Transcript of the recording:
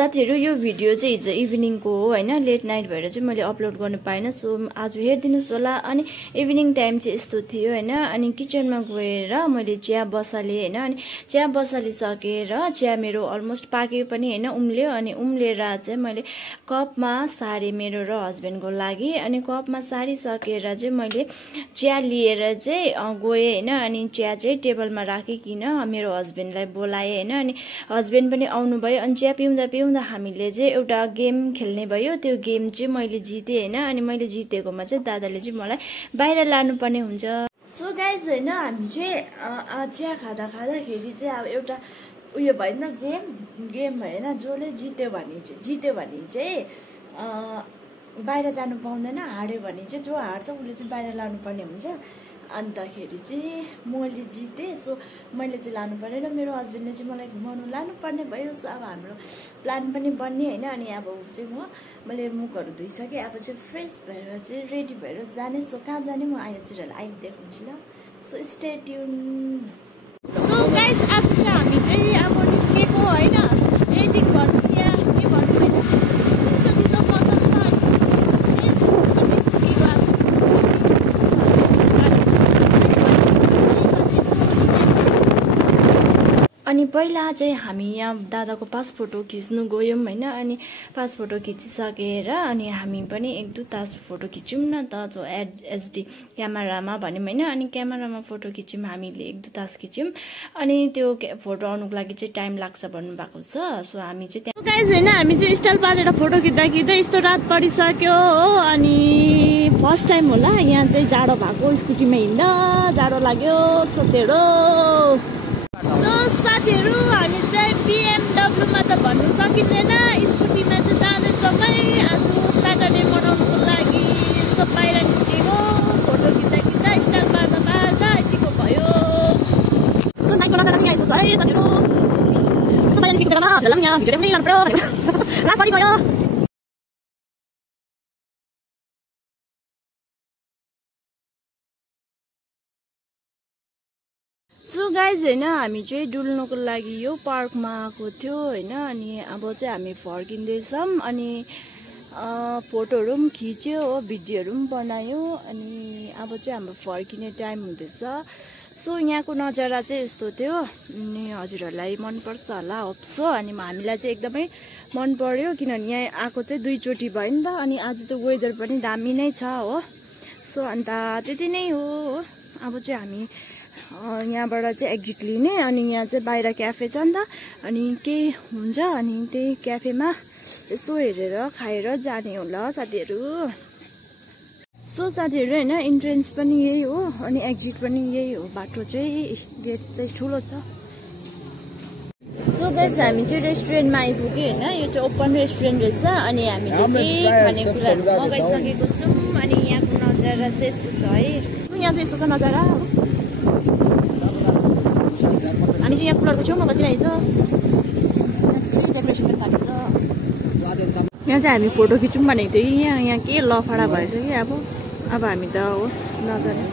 साथीहरु यो भिडियो चाहिँ हिजो इभिनिङको हो हैन लेट नाइट भएर चाहिँ मैले अपलोड गर्न पाइन सो आज हेर्दिनुस् होला अनि इभिनिङ टाइम चाहिँ यस्तो थियो हैन अनि किचनमा गएर मैले चिया बसाले हैन अनि चिया बसाली सकेर चिया मेरो अलमोस्ट पाक्यो पनि हैन उम्ल्यो अनि उम्लेर चाहिँ मैले कपमा सारे मेरो र हस्बेन्डको लागि अनि कपमा सारी सकेर चाहिँ मैले चिया लिएर चाहिँ गए हैन अनि चिया चाहिँ टेबलमा राखिकिन मेरो हस्बेन्डलाई बोलाए हैन अनि हस्बेन्ड पनि आउनु भयो अनि चिया पिउँदा हामीले चाहिँ एउटा गेम खेल्ने भयो त्यो गेम चाहिँ मैले जिते हैन अनि मैले जितेकोमा चाहिँ दादाले चाहिँ मलाई बाहिर लानुपर्ने हुन्छ सो गाइज हैन हामी चाहिँ चिया खाँदाखेरि चाहिँ अब एउटा उयो भएन गेम भएन जसले जित्यो भने चाहिँ बाहिर जानु पाउँदैन हार्यो भने चाहिँ जो हार्छ उसले चाहिँ बाहिर लानुपर्ने हुन्छ अन्तखेरि चाहिँ मैले जितेँ सो मैले चाहिँ लानु परेन मेरो हस्बेन्डले चाहिँ मलाई घुमाउनु लानुपर्ने भयो सो अब हाम्रो प्लान पनि बन्ने हैन अनि अब चाहिँ मैले मुखहरू धोइसकेँ अब चाहिँ फ्रेस भएर चाहिँ रेडी भएर जाने सो कहाँ जाने म अहिले देखाउँछु ल so stay tune so guys आज चाहिँ हामी चाहिँ अब निस्केको हैन एडिट गर्नु यहाँ के भन्नु हैन चिसो मौसम छ अनि पहिला चाहिँ हामी यहाँ दादाको पास फोटो खिच्नु गयौं हैन अनि पास फोटो खिचिसकेर अनि हामी पनि एक दुई तास फोटो खिच्यौं न त जो एचडी क्यामेरामा भन्यौं हैन अनि क्यामेरामा फोटो खिच्यौं हामीले एक दुई तास खिच्यौं अनि त्यो फोटो आउनुको लागि चाहिँ टाइम लाग्छ भन्नु भएको छ सो हामी चाहिँ त्यहाँ गाइस हैन हामी चाहिँ स्टाइल पारेर फोटो खिच्दा यस्तो रात परिसक्यो हो अनि फर्स्ट टाइम होला यहाँ चाहिँ जाडो भएको स्कुटीमा हिँड्दा जाडो लाग्यो सोतेरो साथीहरु हामी चाहिँ BMW मा त भन्नु सकिँदैन स्कुटीमा चाहिँ जाँदैछौँ है आज सैटरडे मनाउनुको लागि सो बाहिर निस्केको फोटो खिच्दा स्टाइल पार्दा यतिको भयो सो नाइटको नजारा चाहिँ आइसक्छ है साथीहरु सो बाहिर निस्केको बेलामा हजुरलाई यहाँ भिडियो पनि लानु पर्यो रात परि गयो सो गाइज हैन हामी चाहिँ डुल्नको लागि यो पार्कमा आएको थियो हैन अनि अब चाहिँ हामी फर्किँदैछौँ अनि फोटोहरू पनि खिच्यो हो भिडियोहरू पनि बनायो अनि अब चाहिँ हाम्रो फर्किने टाइम हुँदैछ सो यहाँको नजारा चाहिँ यस्तो थियो अनि हजुरहरूलाई मनपर्छ होला होप्सो अनि हामीलाई चाहिँ एकदमै मन पर्यो किनभने यहाँ आएको चाहिँ दुईचोटि भयो नि त अनि आज चाहिँ वेदर पनि दामी नै छ हो सो अन्त त्यति नै हो अब चाहिँ हामी यहाँबाट चाहिँ एक्जिट लिने अनि यहाँ चाहिँ बाहिर क्याफे छ नि त अनि के हुन्छ अनि त्यही क्याफेमा यसो हेरेर खाएर जाने होला साथीहरु सो साथीहरु हैन इन्ट्रेन्स पनि यही हो अनि एक्जिट पनि यही हो बाटो चाहिँ गेट चाहिँ ठुलो छ सो गाइस हामी चाहिँ रेस्टुरेन्टमा आइपुग्यो हैन यो चाहिँ ओपन रेस्टुरेन्ट रहेछ अनि हामीले खानेकुराहरू मगाइसकेको छौँ अनि यहाँको नजारा चाहिँ यस्तो छ है यहाँ चाहिँ यस्तो छ नजारा हामी चाहिँ यहाँ कुलरको छेउमा बसिरहेको छ डेकोरेसन पनि थालेको छ यहाँ चाहिँ हामी फोटो खिचौँ भनेको थियो यहाँ के लफडा भएछ कि अब हामी त होस् नजाने